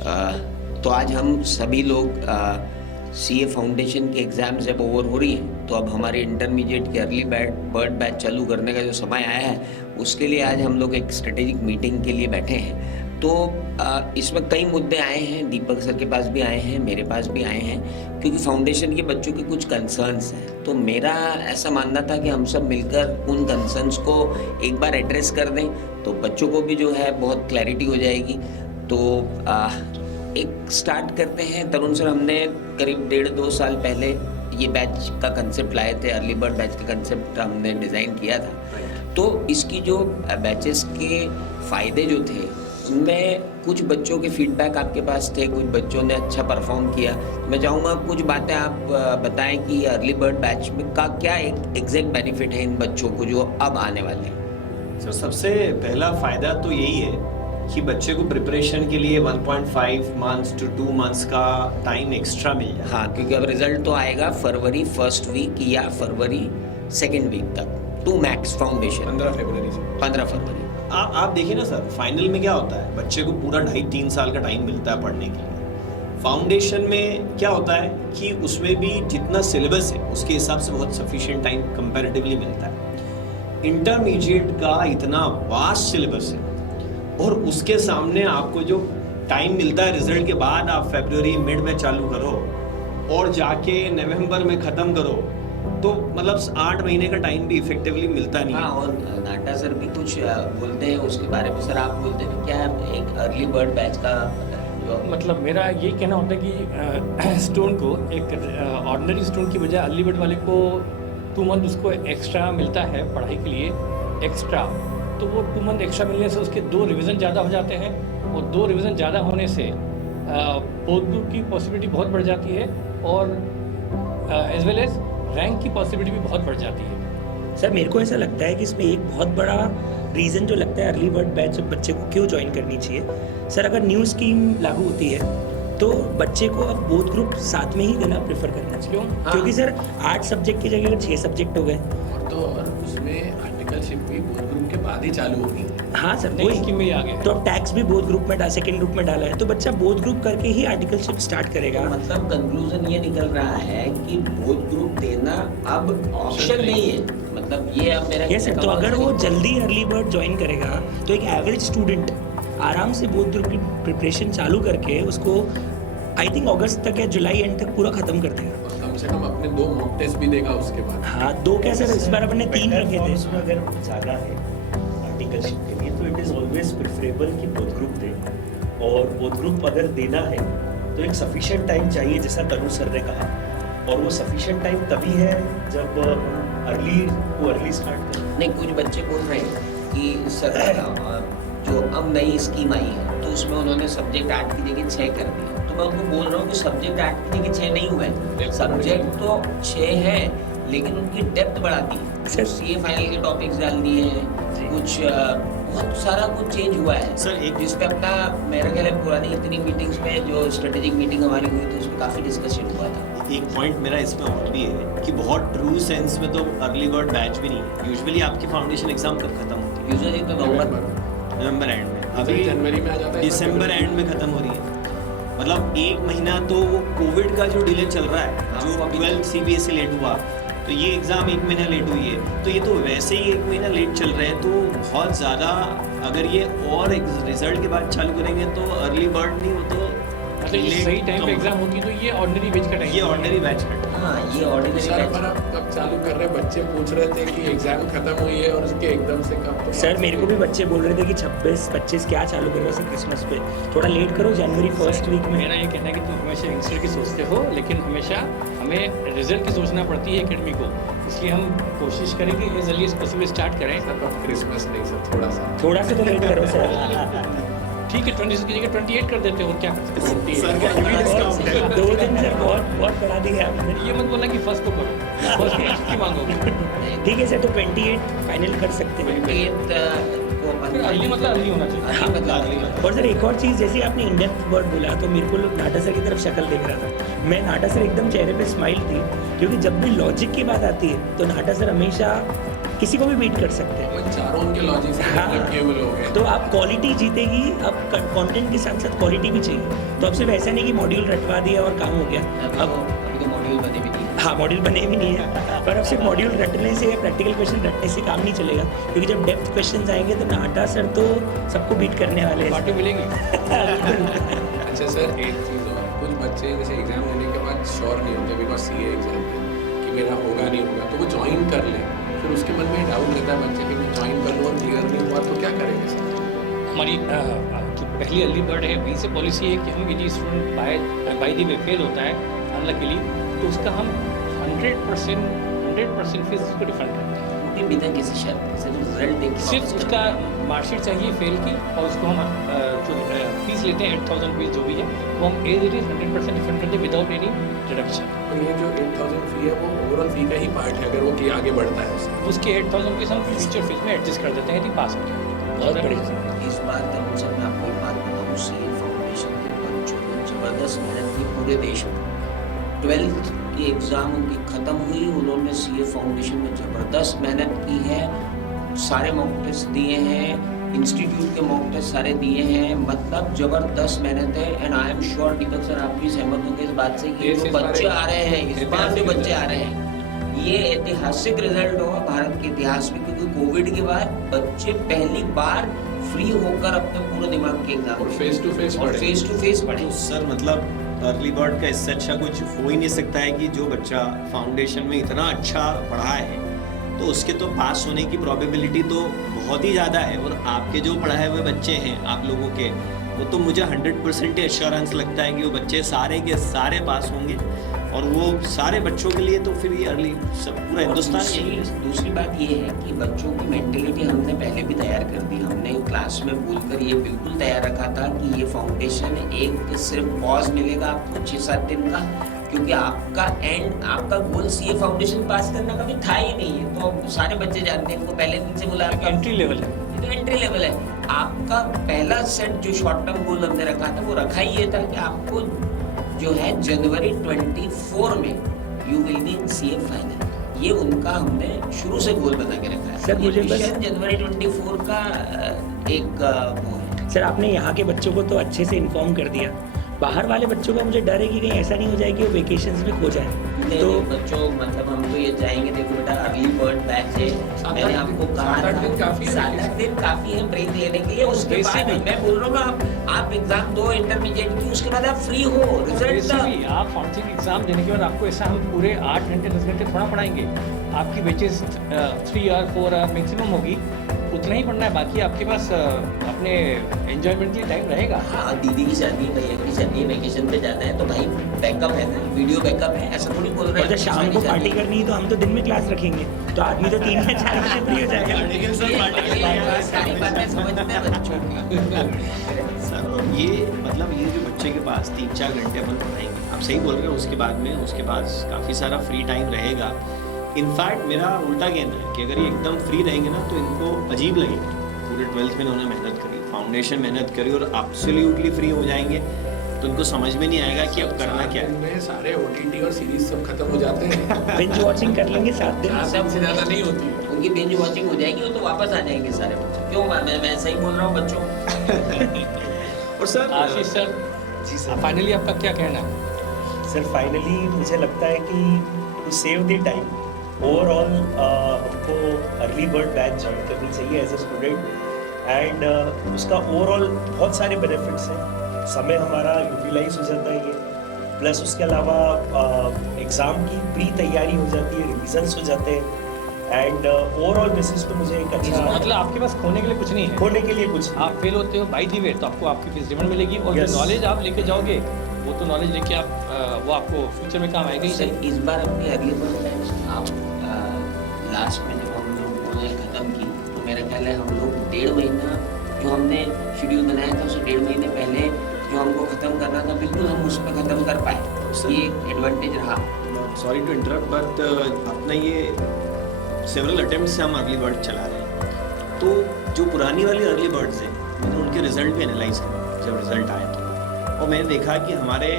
तो आज हम सभी लोग सीए फाउंडेशन के एग्ज़ाम्स जब ओवर हो रही हैं तो अब हमारे इंटरमीडिएट के अर्ली बर्ड बैच चालू करने का जो समय आया है उसके लिए आज हम लोग एक स्ट्रेटेजिक मीटिंग के लिए बैठे हैं। तो इसमें कई मुद्दे आए हैं, दीपक सर के पास भी आए हैं, मेरे पास भी आए हैं, क्योंकि फाउंडेशन के बच्चों के कुछ कंसर्न्स हैं। तो मेरा ऐसा मानना था कि हम सब मिलकर उन कंसर्न्स को एक बार एड्रेस कर दें तो बच्चों को भी जो है बहुत क्लैरिटी हो जाएगी। तो एक स्टार्ट करते हैं। तरुण सर, हमने करीब 1.5-2 साल पहले ये बैच का कंसेप्ट लाए थे, अर्ली बर्ड बैच का कंसेप्ट हमने डिज़ाइन किया था। तो इसकी जो बैचेस के फ़ायदे जो थे उनमें कुछ बच्चों के फीडबैक आपके पास थे, कुछ बच्चों ने अच्छा परफॉर्म किया। मैं चाहूँगा कुछ बातें आप बताएं कि अर्ली बर्ड बैच में का क्या एक एग्जैक्ट बेनिफिट है इन बच्चों को जो अब आने वाले हैं। सर, सबसे पहला फ़ायदा तो यही है कि बच्चे को प्रिपरेशन के लिए 1.5 मंथ्स to 2 मंथ्स का टाइम एक्स्ट्रा मिल जाए। हाँ, क्योंकि अब रिजल्ट तो आएगा फरवरी फर्स्ट वीक या फरवरी सेकेंड वीक तक, 2 मैक्स फाउंडेशन 15 फरवरी। आप देखिए ना सर, फाइनल में क्या होता है, बच्चे को पूरा 2.5-3 साल का टाइम मिलता है पढ़ने के लिए। फाउंडेशन में क्या होता है कि उसमें भी जितना सिलेबस है उसके हिसाब से बहुत सफिशिएंट टाइम कंपैरेटिवली मिलता है। इंटरमीडिएट का इतना वास्ट सिलेबस है और उसके सामने आपको जो टाइम मिलता है रिजल्ट के बाद, आप फरवरी मिड में चालू करो और जाके नवंबर में ख़त्म करो, तो मतलब 8 महीने का टाइम भी इफेक्टिवली मिलता नहीं है। हाँ, और नाटा सर भी कुछ बोलते हैं उसके बारे में। सर, आप बोलते हैं क्या एक अर्ली बर्ड बैच का मतलब मेरा ये कहना होता है कि स्टूडेंट को, एक ऑर्डिनरी स्टूडेंट की बजाय अर्ली बर्ड वाले को 2 मंथ उसको एक्स्ट्रा मिलता है पढ़ाई के लिए एक्स्ट्रा। तो वो 2 मंथ एक्स्ट्रा मिलने से उसके 2 रिवीजन ज़्यादा हो जाते हैं और 2 रिवीजन ज़्यादा होने से बोथ ग्रुप की पॉसिबिलिटी बहुत बढ़ जाती है और एज वेल एज रैंक की पॉसिबिलिटी भी बहुत बढ़ जाती है। सर, मेरे को ऐसा लगता है कि इसमें एक बहुत बड़ा रीज़न जो लगता है अर्ली बर्ड बैच बच्चे को क्यों ज्वाइन करनी चाहिए। सर, अगर न्यू स्कीम लागू होती है तो बच्चे को अब बोथ ग्रुप साथ में ही देना प्रेफर करना चाहिए। क्यों? क्योंकि सर 8 सब्जेक्ट की जगह 6 सब्जेक्ट हो गए तो उसमें आर्टिकलशिप भी बोथ ग्रुप के बाद ही चालू होगी। हाँ सर, नई स्कीम में ही आ गया। तो अब टैक्स भी बोथ ग्रुप में सेकेंड ग्रुप में डाला है, तो बच्चा बोथ ग्रुप करके ही आर्टिकलशिप स्टार्ट करेगा। मतलब कंक्लूजन ये निकल रहा है कि बोथ ग्रुप देना अब ऑप्शन नहीं है। मतलब ये अब मेरा यस सर, तो अगर वो जल्दी अर्ली बर्ड ज्वाइन करेगा तो एक एवरेज स्टूडेंट आराम से बोथ ग्रुप की प्रिपरेशन चालू करके उसको आई थिंक अगस्त तक या जुलाई एंड तक पूरा खत्म कर देगा। और कम से कम अपने 2 मॉक टेस्ट भी देगा उसके बाद। हाँ, 2 क्या सर, इस बार अपने 3 रखे थे। उसमें अगर जाना है आर्टिकलशिप के लिए तो इट इज़ ऑलवेज प्रेफरेबल कि बोथ ग्रुप दे, और बोथ ग्रुप अगर देना है तो एक सफिशिएंट टाइम चाहिए, जैसा तनु सर ने कहा, और वो सफिशिएंट टाइम तभी है जब अर्ली स्टार्ट करें। नहीं, कुछ बच्चे बोल रहे हैं कि सर जो अब नई स्कीम आई है तो उसमें उन्होंने सब्जेक्ट 8 की जगह 6 कर दिया। तो मैं उनको बोल रहा हूँ कि सब्जेक्ट 8 की जगह 6 नहीं हुआ है, सब्जेक्ट तो 6 है लेकिन उनकी डेप्थ बढ़ा दी है। सीए फाइनल के टॉपिक्स डाल दिए हैं, कुछ बहुत सारा कुछ चेंज हुआ है सर, एक जिस पे अपना मेरा ख्याल है पुरानी इतनी मीटिंग्स में जो स्ट्रेटेजिक मीटिंग हमारी हुई थी उसमें काफ़ी डिस्कशन हुआ था। एक पॉइंट मेरा इसमें और भी है कि बहुत ट्रू सेंस में तो अर्ली बर्ड बैच भी नहीं है। यूजुअली आपकी फाउंडेशन एग्जाम कब खत्म होती है? यूजुअली तो नवंबर एंड में, अभी जनवरी में आ जाता है, दिसंबर एंड में खत्म हो रही है। मतलब 1 महीना तो कोविड का जो डिले चल रहा है, जो 12 CBSE लेट हुआ, तो ये एग्ज़ाम 1 महीना लेट हुई है, तो ये तो वैसे ही 1 महीना लेट चल रहे हैं। तो बहुत ज़्यादा अगर ये और रिजल्ट के बाद चालू करेंगे तो अर्ली बर्ड नहीं, वो तो मतलब ये सही टाइम पे एग्जाम होती तो ये ऑर्डिनरी बैच का टाइम, ये ऑर्डिनरी बैच का हाँ, ये ऑर्डिनरी सर, बैच। पर अब कब चालू कर रहे हैं? बच्चे पूछ रहे थे कि एग्जाम खत्म हुई है और उसके एकदम से कब। तो सर, मेरे को भी बच्चे बोल रहे थे कि 26-25 क्या चालू करो ऐसे क्रिसमस पे, थोड़ा लेट करो जनवरी फर्स्ट वीक में। मेरा ये कहना है कि तुम हमेशा यंगस्टर की सोचते हो, लेकिन हमेशा हमें रिजल्ट की सोचना पड़ती है एकेडमी को। इसलिए हम कोशिश करेंगे as early as possible start करें। सर, अब क्रिसमस नहीं सर, थोड़ा सा तो लेट करो सर। ठीक है, 26 की जगह 28 कर देते हो, और क्या कर सकते हैं? सर, क्या heavy discount है? 2 दिन सर बहुत बढ़ा दिया आपने। ये मत बोलना कि फर्स्ट को करो, फर्स्ट की छुट्टी मांगोगे। ठीक है सर, तो 28 फाइनल कर सकते हैं। फिर अर्ली मतलब अर्ली होना चाहिए। और सर एक और चीज़, जैसे आपने इंडियन वर्ड बोला तो मेरे को नाटा सर की तरफ शक्ल देख रहा था मैं। नाटा सर एकदम चेहरे पे स्माइल थी, क्योंकि जब भी लॉजिक की बात आती है तो नाटा सर हमेशा किसी को भी बीट कर सकते हैं। हम चारों उनके लॉजिक से हाँ। लटके हुए लोग हैं। तो आप क्वालिटी जीतेगी, अब कंटेंट के साथ साथ क्वालिटी भी चाहिए। तो अब सिर्फ ऐसा नहीं कि मॉड्यूल रटवा दिया और काम हो गया। अब अभी तो मॉड्यूल बने भी नहीं। हाँ, मॉड्यूल बने भी नहीं है, पर अब सिर्फ मॉड्यूल रटने से या प्रैक्टिकल क्वेश्चन रटने से काम नहीं चलेगा, क्योंकि जब डेप्थ क्वेश्चंस आएंगे तो नाटा सर तो सबको बीट करने वाले हैं। पार्टी मिलेगी। अच्छा सर, एक चीज़ और, कुछ बच्चे जैसे एग्जाम देने के बाद श्योर नहीं होते बिकॉज CA एग्जाम है कि मेरा होगा नहीं होगा, तो वो ज्वाइन कर ले, फिर उसके मन में डाउट रहता है बच्चे कि मैं ज्वाइन कर लूँ और क्लियर नहीं हुआ तो क्या करेंगे सर? हमारी जो पहली अर्ली बर्ड है वहीं से पॉलिसी है कि हम यदि student by the way fail होता है अनलकीली, तो उसका हम 100% फीस उसको रिफंड करते हैं। उनके बिना किसी शर्त के, सिर्फ रिजल्ट देख के सिर्फ वापस उसका मार्कशीट चाहिए फेल की, और उसको हम जो फीस लेते हैं 8000 रुपीज़ जो भी है वो हम एज इट इज़ 100% रिफंड करते हैं विदाउट एनी डिडक्शन। और ये जो 8000 फी है वो ओवरऑल फी का ही पार्ट है अगर वो कि आगे बढ़ता है उससे। उसके 8000 रुपीज़ हम फ्यूचर फीस में एडजस्ट कर देते हैं यदि पास होते हैं। बहुत बढ़िया। इस बार तक सर मैं आपको एक बात बताऊँ, CA फाउंडेशन के बच्चों ने जबरदस्त मेहनत की पूरे देश में। 12th की एग्ज़ाम उनकी ख़त्म हुई, उन्होंने CA फाउंडेशन में ज़बरदस्त मेहनत की है, सारे मॉक टेस्ट दिए हैं, इंस्टीट्यूट के मॉक टेस्ट सारे दिए हैं, मतलब ज़बरदस्त मेहनत है। And I am sure Deepak sir आप भी सहमत होंगे इस बात से कि ये जो से बच्चे सारे आ रहे हैं इस बार जो बच्चे आ रहे हैं ये ऐतिहासिक रिजल्ट होगा भारत के इतिहास में, क्योंकि कोविड के बाद बच्चे पहली बार फ्री होकर अपने पूरे दिमाग के एग्जाम और फेस टू फेस और फेस टू फेस पढ़े। तो सर मतलब अर्ली बर्ड का इससे अच्छा कुछ हो ही नहीं सकता है कि जो बच्चा फाउंडेशन में इतना अच्छा पढ़ा है तो उसके तो पास होने की प्रोबेबिलिटी तो बहुत ही ज़्यादा है, और आपके जो पढ़ाए हुए बच्चे हैं आप लोगों के, वो तो मुझे 100% एश्योरेंस लगता है कि वो बच्चे सारे के सारे पास होंगे, और वो सारे बच्चों के लिए तो फिर ये अर्ली सब पूरा हिंदुस्तान यही है। दूसरी बात ये है कि बच्चों की मेंटेलिटी हमने पहले भी तैयार कर दी। हमने क्लास में बोलकर ये बिल्कुल तैयार रखा था कि ये फाउंडेशन एक सिर्फ पॉज मिलेगा आपको 6-7 दिन का, क्योंकि आपका एंड आपका गोल CA फाउंडेशन पास करना कभी था ही नहीं है। तो सारे बच्चे जानते हैं, उनको पहले दिन से बोला एंट्री लेवल है। ये तो एंट्री लेवल है। आपका पहला सेट जो शॉर्ट टर्म गोल हमने रखा था वो रखा ही ये था कि आपको जो है जनवरी 24 में you will be in CA final. ये उनका हमने शुरू से गोल बना के रखा है। सर, मुझे बस- मिशन जनवरी 24 का एक वो है। सर आपने यहाँ के बच्चों को तो अच्छे से इन्फॉर्म कर दिया, बाहर वाले बच्चों का मुझे डर है कि कहीं ऐसा नहीं हो जाए कि वो वेकेशंस में खो जाए। नहीं, तो बच्चों मतलब हम तो ये चाहेंगे, देखो बेटा अर्ली बर्ड बैच है, मैंने आपको कहा 7-8 दिन काफी है। 7-8 दिन काफी है ब्रेक लेने के लिए। उसके वैसे बाद भी। मैं बोल रहा हूँ आप एग्जाम दो इंटरमीडिएट की, उसके बाद आप फ्री हो रिजल्ट वैसे भी आप फाउंडेशन एग्जाम देने के बाद आपको ऐसा हम पूरे 8 घंटे 10 घंटे थोड़ा पढ़ाएंगे। आपकी बेचेस 3 आवर 4 आवर मैक्सिमम होगी, उतना ही पढ़ना है, बाकी आपके पास अपने एंजॉयमेंट के लिए टाइम रहेगा। हाँ, दीदी की शादी है, भैया की शादी है, वेकेशन पे जाना है तो भाई बैकअप है ना, वीडियो बैकअप है, ऐसा थोड़ी बोल रहे और जब शाम को पार्टी करनी है तो हम तो दिन में क्लास रखेंगे, तो आदमी तो 3 या 4 बजे फ्री हो जाएगा। सारी बातें समझते हैं बच्चों की। सर ये मतलब ये जो बच्चे के पास 3-4 घंटे अपन पढ़ाएंगे, आप सही बोल रहे हो, उसके बाद में उसके पास काफ़ी सारा फ्री टाइम रहेगा। इनफैक्ट मेरा उल्टा कहना है कि अगर ये एकदम फ्री रहेंगे ना तो इनको अजीब लगेगा। पूरे 12th में इन्होंने मेहनत करी, फाउंडेशन मेहनत करी और एब्सोल्युटली फ्री हो जाएंगे तो इनको समझ में नहीं आएगा कि अब करना क्या है। इनमें सारे OTT और सीरीज सब खत्म हो जाते हैं। बिंज वॉचिंग कर लेंगे 7 दिन। 7 दिन से ज़्यादा नहीं होती है। उनकी बिंज वॉचिंग हो जाएगी, वो तो वापस आ जाएंगे सारे बच्चे। क्यों मैं सही बोल रहा हूँ बच्चों? और सर आशीष सर, जी सर। फाइनली आपका क्या कहना है? सर फाइनली मुझे लगता है कि to save the time overall हमको अर्ली बर्ड बैच ज्वाइन करनी चाहिए एज अ स्टूडेंट, एंड उसका ओवरऑल बहुत सारे बेनिफिट्स हैं। समय हमारा यूटिलाइज हो जाता है ये, प्लस उसके अलावा एग्ज़ाम की प्री तैयारी हो जाती है, रिविजन्स हो जाते हैं, एंड ओवरऑल बेसिस पे मुझे एक अच्छा मतलब आपके पास खोने के लिए कुछ नहीं है। होने के लिए कुछ आप फेल होते हो बाई दी वे तो आपको आपकी फीस रिफंड मिलेगी, और Yes. जो नॉलेज आप लेके जाओगे वो तो नॉलेज लेके आप वो आपको फ्यूचर में काम आएगा ही सही। सर इस बार अपनी अगली बार बैच आप लास्ट में जब हम लोगों ने खत्म की तो मेरा ख्याल है हम लोग 1.5 महीना जो हमने शेड्यूल बनाया था उससे 1.5 महीने पहले जो हमको खत्म करना था बिल्कुल हम उस पर खत्म कर पाए। ये एक एडवांटेज रहा। सॉरी टू इंटरप्ट बट अपना ये सेवरल अटेम्प्ट से हम अर्ली बर्ड चला रहे हैं, तो जो पुरानी वाली अर्ली बर्ड्स हैं मैंने उनके रिजल्ट भी एनालाइज करे जब रिजल्ट आए तो, और मैंने देखा कि हमारे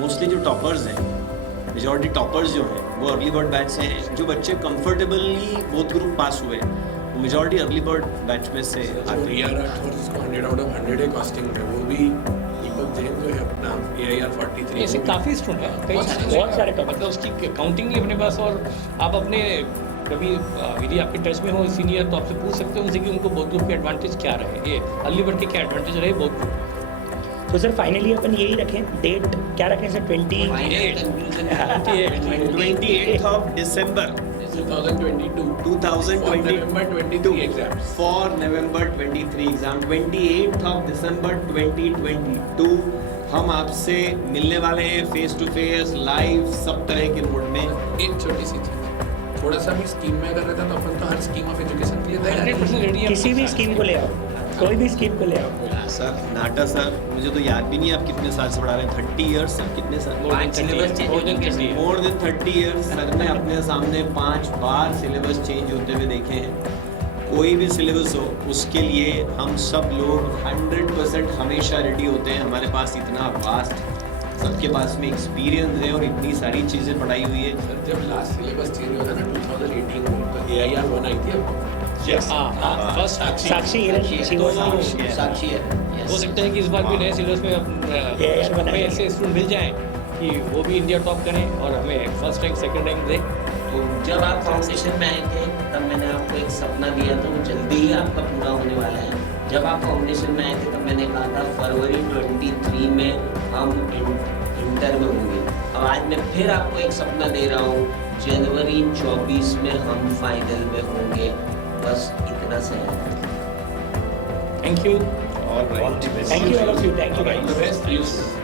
मोस्टली जो टॉपर्स हैं, मेजॉरिटी टॉपर्स जो हैं वो अर्ली बर्ड बैच से हैं। जो बच्चे कंफर्टेबली बोथ ग्रुप पास हुए वो मेजॉरिटी अर्ली बर्ड बैच में से जो आते हैं। AR राठौर जिसको 100 आउट ऑफ 100 है कॉस्टिंग में, वो भी दीपक जैन जो है अपना AIR 43 ऐसे काफ़ी स्टूडेंट हैं, कई बहुत सारे topic। मतलब उसकी काउंटिंग नहीं अपने पास। और आप अपने कभी यदि आपके टच में हो सीनियर तो आपसे पूछ सकते हो उनसे कि उनको बोथ ग्रुप के एडवांटेज क्या रहे, ये अर्ली बर्ड के क्या एडवांटेज रहे बोथ ग्रुप। तो सर फाइनली अपन यही रखें, डेट क्या रखें sir? 20 final conclusion 28th of December 2022 2022 November 23 exams. for November 23 exam 28th of December 2022 हम आपसे मिलने वाले हैं फेस टू फेस लाइव सब तरह के मोड में। एक छोटी सी चीज, थोड़ा सा भी स्कीम में अगर रहता तो अपन तो हर स्कीम ऑफ एजुकेशन के लिए तैयार हैं। 100% रेडी है। किसी भी स्कीम को ले आओ, कोई भी स्कीम को ले आओ। सर नाटा सर मुझे तो याद भी नहीं है आप कितने साल से पढ़ा रहे हैं। 30 इयर्स सर, कितने सर? पांच syllabus change more than होते हैं। 30 मोर देन 30 इयर्स सर ने अपने सामने 5 बार सिलेबस चेंज होते हुए देखे हैं। कोई भी सिलेबस हो उसके लिए हम सब लोग 100% हमेशा रेडी होते हैं। हमारे पास इतना वास्ट, सबके पास में एक्सपीरियंस है और इतनी सारी चीज़ें पढ़ाई हुई है। सर जब लास्ट सिलेबस चेंज हुआ था ना 2018 में, तो AIR 1 आई थी अब। हाँ, फर्स्ट साक्षी हिरन she was साक्षी है। साक्षी है yes। हो सकता है कि इस बार भी नए सिलेबस में AIR बनाएंगे। हमें ऐसे स्टूडेंट मिल जाएं कि वो भी इंडिया टॉप करें और हमें फर्स्ट रैंक सेकंड रैंक दें। तो जब आप फाउंडेशन में आए थे तब मैंने आपको एक सपना दिया था, वो जल्दी ही आपका पूरा होने वाला है। जब आप फाउंडेशन में आए थे तब मैंने कहा था फरवरी 23 में हम इंटर में होंगे। अब आज मैं फिर आपको एक सपना दे रहा हूँ, जनवरी 24 में हम फाइनल में होंगे। बस इतना सा है। Thank you. All right. Thank you all of you, thank you All the guys। best.